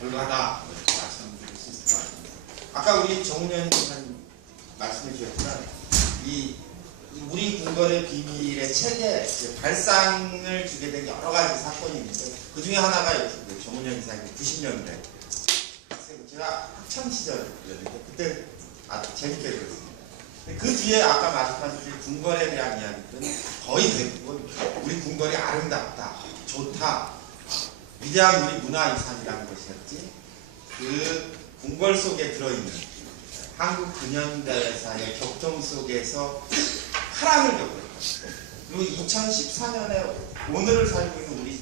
불가하다 말씀드릴 수 있을 것 같습니다. 아까 우리 정운현 이사님 말씀해 주셨지만 이 우리 궁궐의 비밀의 책에 발상을 주게 된 여러 가지 사건이 있는데 그 중에 하나가 정운현 이사님 90년대 제가 학창 시절이었는데 그때 아주 재밌게 들었습니다. 그 뒤에 아까 말씀하신 궁궐에 대한 이야기들은 거의 대부분 우리 궁궐이 아름답다, 좋다, 위대한 우리 문화유산이라는 것이었지 그 궁궐 속에 들어있는 한국 근현대사의 격정 속에서 파랑을 겪었다. 그리고 2014년에 오늘을 살고 있는 우리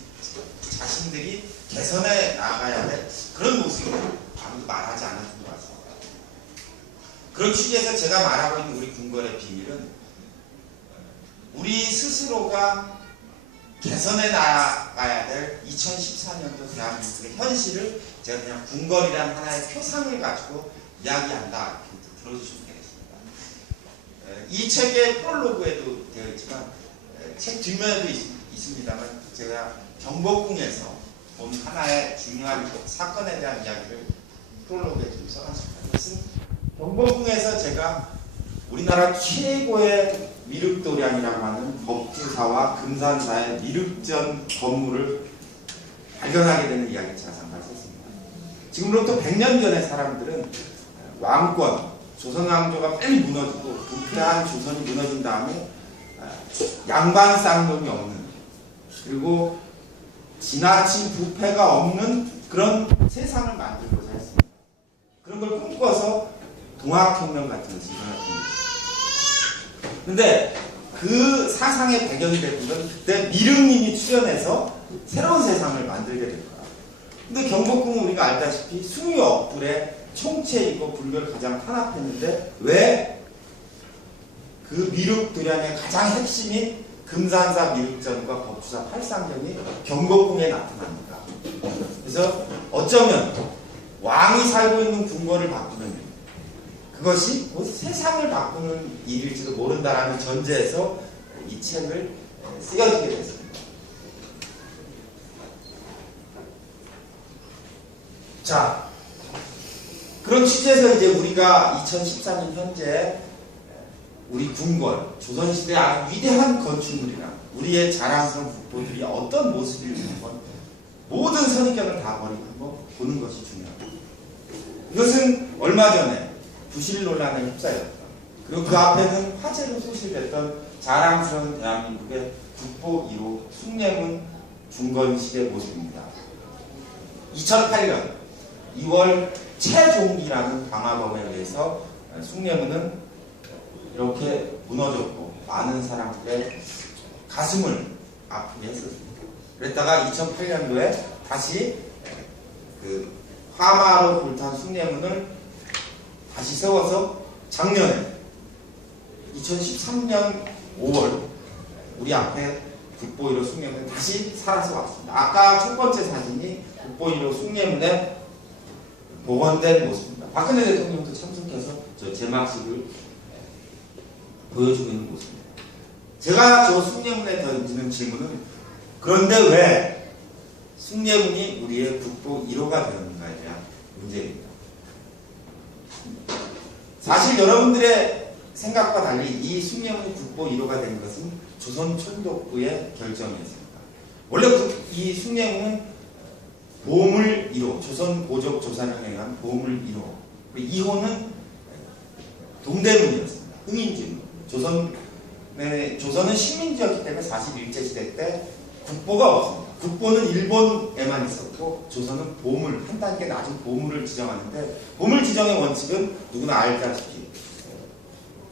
자신들이 개선해 나가야 될 그런 모습을 아무도 말하지 않았던 것 같습니다. 그런 취지에서 제가 말하고 있는 우리 궁궐의 비밀은 우리 스스로가 개선해 나가야 될 2014년도 대한민국의 현실을 제가 그냥 궁궐이란 하나의 표상을 가지고 이야기한다 이렇게 들어주시면 되겠습니다. 이 책의 프롤로그에도 되어 있지만 책 뒷면에도 있습니다만 제가 경복궁에서 본 하나의 중요한 사건에 대한 이야기를 프롤로그에 좀 써놨습니다. 그것은 경복궁에서 제가 우리나라 최고의 미륵도량이라고 하는 법주사와 금산사의 미륵전 건물을 발견하게 되는 이야기를 제가 잠깐 썼습니다. 지금으로부터 100년 전의 사람들은 왕권, 조선왕조가 빨리 무너지고 부패한 조선이 무너진 다음에 양반 쌍놈이 없는 그리고 지나친 부패가 없는 그런 세상을 만들고자 했습니다. 그런 걸 꿈꿔서 동학혁명 같은 것이 일어났습니다. 그런데 그 사상의 배경이 되는 건 그때 미륵님이 출연해서 새로운 세상을 만들게 될 거야. 근데 경복궁은 우리가 알다시피 숭유업 불의 총체이고 불교를 가장 탄압했는데 왜 그 미륵도량의 가장 핵심인 금산사 미륵전과 법주사 팔상전이 경복궁에 나타납니다. 그래서 어쩌면 왕이 살고 있는 궁궐을 바꾸는 일, 그것이 곧 세상을 바꾸는 일일지도 모른다라는 전제에서 이 책을 쓰여지게 됐습니다. 자, 그런 취지에서 이제 우리가 2014년 현재 우리 궁궐, 조선시대의 아주 위대한 건축물이나 우리의 자랑스러운 국보들이 어떤 모습일지 한번 모든 선입견을 다 버리고 한번 보는 것이 중요합니다. 이것은 얼마 전에 부실 논란에 휩싸였다. 그리고 그 앞에는 화제로 소실됐던 자랑스러운 대한민국의 국보 1호 숭례문 중건식의 모습입니다. 2008년 2월 최종기라는 방화범에 의해서 숭례문은 이렇게 무너졌고 많은 사람들의 가슴을 아프게 했었습니다. 그랬다가 2008년도에 다시 그 화마로 불탄 숭례문을 다시 세워서 작년에 2013년 5월 우리 앞에 국보 1호 숭례문이 다시 살아서 왔습니다. 아까 첫 번째 사진이 국보 1호 숭례문에 복원된 모습입니다. 박근혜 대통령도 참석해서 저 제막식을 보여주고 있는 모습입니다. 제가 저 숭례문에 던지는 질문은 그런데 왜 숭례문이 우리의 국보 1호가 되었는가에 대한 문제입니다. 사실 여러분들의 생각과 달리 이 숭례문이 국보 1호가 된 것은 조선 총독부의 결정이었습니다. 원래 이 숭례문은 보물 1호, 조선 보적 조사를 행한 보물 1호, 2호는 동대문이었습니다. 흥인진. 조선은 식민지였기 때문에 사실 일제시대 때 국보가 없습니다. 국보는 일본에만 있었고 조선은 보물, 한 단계 낮은 보물을 지정하는데 보물 지정의 원칙은 누구나 알다시피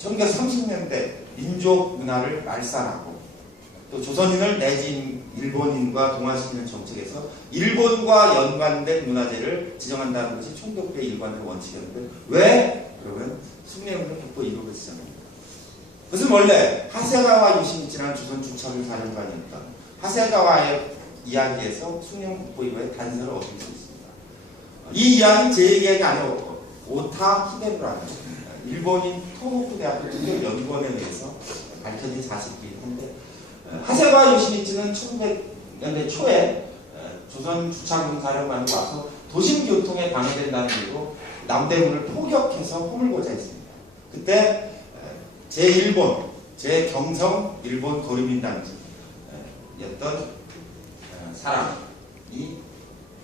1930년대 민족 문화를 말살하고 또 조선인을 내진 일본인과 동화시키는 정책에서 일본과 연관된 문화재를 지정한다는 것이 총독부의 일관된 원칙이었는데 왜 그러면 숭례문을 국보 1호로 지정합니다. 그것은 원래 하세가와 요시미치라는 조선 주철을 사령관이었던 하세가와의 이야기에서 숭례문 국보 1호의 단서를 얻을 수 있습니다. 이 이야기는 제 얘기가 아니고 오타 히데무라는 일본인 토호쿠 대학교 연구원에 의해서 밝혀진 사실이긴 한데 하세가 요시미치는 1900년대 초에 조선 주창군사령관이 와서 도심 교통에 방해된다는 이유로 남대문을 포격해서 허물고자 했습니다. 그때 제1본, 제 경성 일본 고리민당지였던 사람이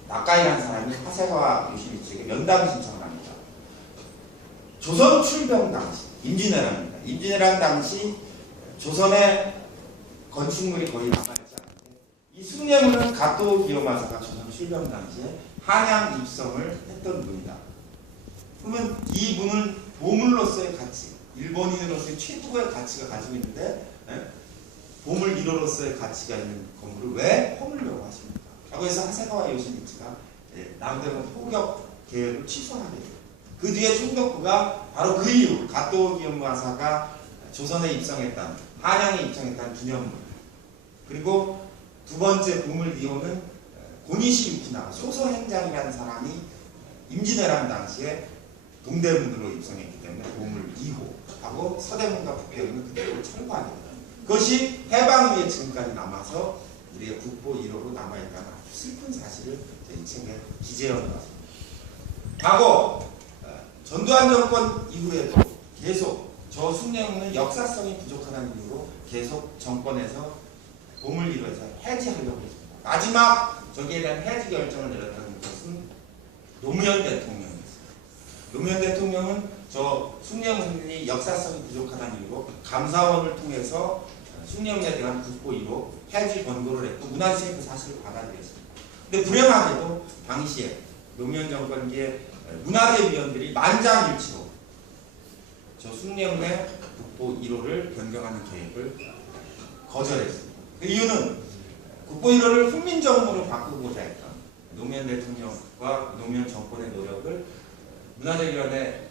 나카이라는 사람이 하세가와 요시미츠에게 면담 신청을 합니다. 조선 출병 당시 임진왜란입니다. 임진왜란 당시 조선의 건축물이 거의 남아있지 않은데 이 숭례문은 가토 기요마사가 조선 출병 당시에 한양 입성을 했던 문이다. 그러면 이 문은 보물로서의 가치, 일본인으로서의 최고의 가치가 가지고 있는데 보물 1호로서의 가치가 있는 건물을 왜 허물려고 하십니까? 라고 해서 하세가와 요시미츠가 남대문 포격 계획을 취소하게 돼요. 그 뒤에 총독부가 바로 그 이후 가토 기요마사가 조선에 입성했던 한양에 입성했던 기념물, 그리고 두 번째 보물 2호는 고니시 유키나 소서행장이라는 사람이 임진왜란 당시에 동대문으로 입성했기 때문에 보물 2호하고 서대문과 북대문은 그대로 철거하게 됩니다. 그것이 해방 후에 지금까지 남아서 우리의 국보 1호로 남아있다는 아주 슬픈 사실을 이 책에 기재해 놓았습니다. 과거 전두환 정권 이후에도 계속 저 숭례문은 역사성이 부족하다는 이유로 계속 정권에서 보물 1호에서 해지하려고 했습니다. 마지막 저기에 대한 해지 결정을 내렸다는 것은 노무현 대통령이었습니다. 노무현 대통령은 저 숭례문이 역사성이 부족하다는 이유로 감사원을 통해서 숭례문에 대한 국보 1호 해지 권고를 했고 문화재의 그 사실을 받아들였습니다. 근데 불행하게도 당시에 노무현 정권기에 문화재위원들이 만장일치로 저 숭례문의 국보 1호를 변경하는 계획을 거절했습니다. 그 이유는 국보 1호를 훈민정음으로 바꾸고자 했던 노무현 대통령과 노무현 정권의 노력을 문화재위원회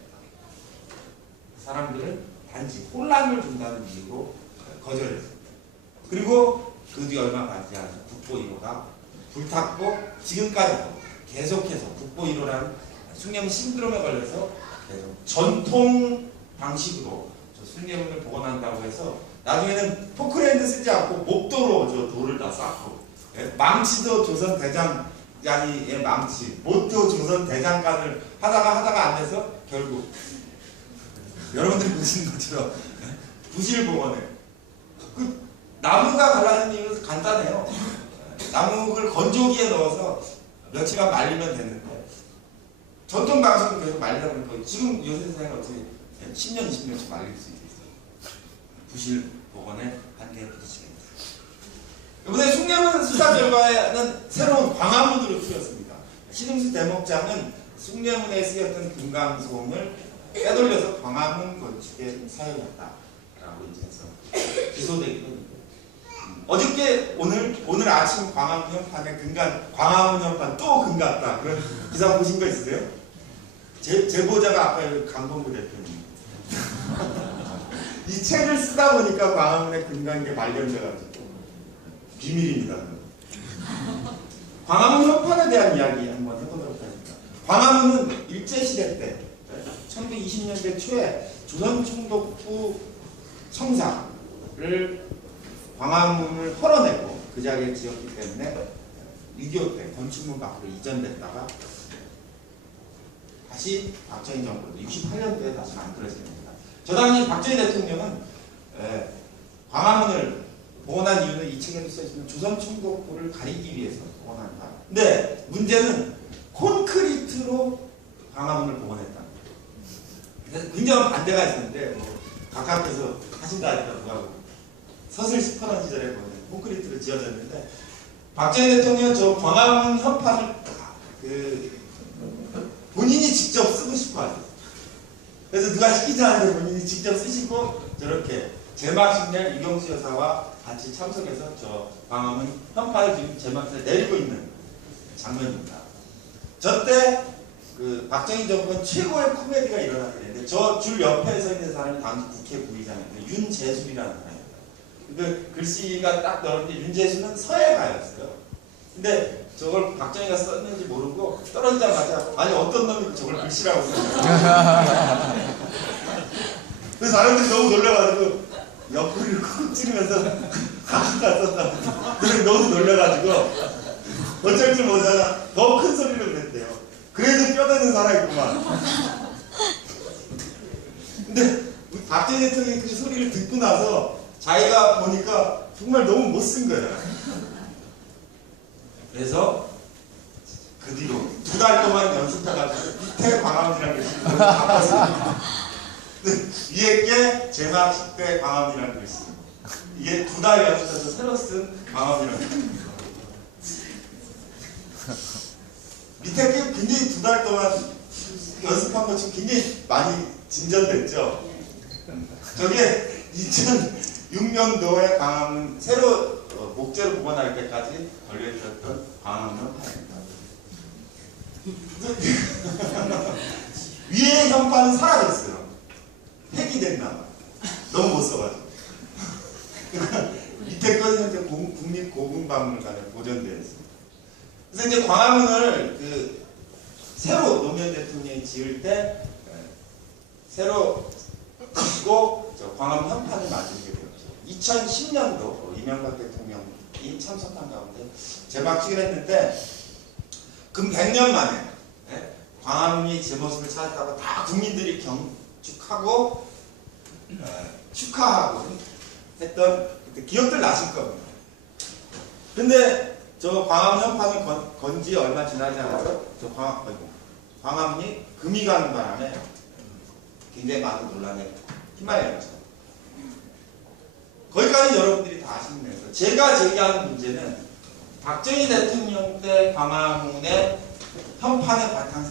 사람들은 단지 혼란을 준다는 이유로 거절했습니다. 그리고 그 뒤 얼마 가지 않아서 국보 1호가 불탔고 지금까지도 계속해서 국보 1호라는 숭례문 신드롬에 걸려서 계속 전통 방식으로 저 숭례문을 복원한다고 해서 나중에는 포크랜드 쓰지 않고 목도로 저 돌을 다 쌓고 망치도 조선 대장장이의 망치, 못도 조선 대장간을 하다가 안 돼서 결국 여러분들이 보시는 것처럼 부실 복원해. 그 나무가 갈라진 이유는 간단해요. 나무를 건조기에 넣어서 며칠간 말리면 되는데 전통 방식으로 계속 말리다 보니까 지금 요새 세상에 어떻게 10년, 20년씩 말릴 수 있겠어요. 부실 복원의 한계에 부딪히겠습니다. 이번에 숭례문 수사 결과에는 새로운 광화문으로 쓰였습니다. 신흥수 대목장은 숭례문에 쓰였던 금강송을 빼돌려서 광화문 건축에 사용했다라고 이제 해서 기소되기도 했는데 어저께 오늘 아침 광화문 현판에 광화문 현판 또 금갔다 그런 기사 보신 거 있으세요? 제보자가 아까 강동구 대표님. 이 책을 쓰다 보니까 광화문에 금간 게 발견돼가지고 비밀입니다. 광화문 현판에 대한 이야기 한번 해보도록 하겠습니다. 광화문은 일제시대 때 1920년대 초에 조선 총독부 청사를 광화문을 헐어내고 그 자리에 지었기 때문에 6.25 때 건축물 밖으로 이전됐다가 다시 박정희 정부도 68년도에 다시 만들어진 겁니다. 저 당시 박정희 대통령은 광화문을 복원한 이유는 이 책에도 써있는 조선 총독부를 가리기 위해서 복원한다. 근데 문제는 콘크리트로 광화문을 복원했다. 그래서 굉장한 반대가 있었는데 각하께서 하신다 하니까 누가 서슬 시퍼런 시절에 콘크리트로 지어졌는데 박정희 대통령은 저 광화문 현판을 본인이 직접 쓰고 싶어 하셨어요. 그래서 누가 시키지 않는데 본인이 직접 쓰시고 저렇게 제막신날 유경수 여사와 같이 참석해서 저 광화문 현판을 지금 제막신을 내리고 있는 장면입니다. 저때 그 박정희 정권 최고의 코미디가 일어나게 되는데 저 줄 옆에 서 있는 사람이 당시 국회 부의장이었는데 윤재술이라는 사람입니다. 그 글씨가 딱 떨어졌는데 윤재술은 서예가였어요. 근데 저걸 박정희가 썼는지 모르고 떨어지자마자 아니 어떤 놈이 저걸 글씨라고 썼어요. 그래서 사람들이 너무 놀라가지고 옆구리를 쿡 찌르면서 가수가 썼다. 그래서 너무 놀라가지고 어쩔 줄 모르잖아. 더 큰 소리를 냈대요. 그래도 뼈대는 살아있구만. 근데 박정희 대통령이 그 소리를 듣고 나서 자기가 보니까 정말 너무 못 쓴 거야. 그래서 그 뒤로 2달 동안 연습해가지고 밑에 광화문이라는 글씨를 바꿨습니다. 위에 게 제막 10대 광화문이라는 글씨. 이게 2달 연습해서 새로 쓴 광화문이라는 글씨. 밑에 게 굉장히 2달 동안 연습한 거 지금 굉장히 많이 진전됐죠. 저게 2006년도에 광화문 새로 목재로 복원할 때까지 걸려있었던 광화문 현판입니다. 위에 현판은 사라졌어요. 폐기됐나 봐. 너무 못 써가지고. 밑에 거는 현재 국립고궁박물관에 보존되어 있습니다. 그래서 이제 광화문을 새로 노무현 대통령이 지을 때 새로 지고 광화문 현판을 만들게 되었죠. 2010년도 이명박 대통령이 참석한 가운데 제막식을 했는데 금 100년 만에 광화문이 제 모습을 찾았다고 다 국민들이 경축하고 축하하고 했던 그때 기억들 나실 겁니다. 근데 저 광화문 현판을 건 지 얼마 지나지 않아서 저 광화문이 금이 가는 바람에 굉장히 많은 논란에 휘말렸죠. 거기까지 여러분들이 다 아시면서 제가 제기하는 문제는 박정희 대통령 때 광화문의 현판의 바탕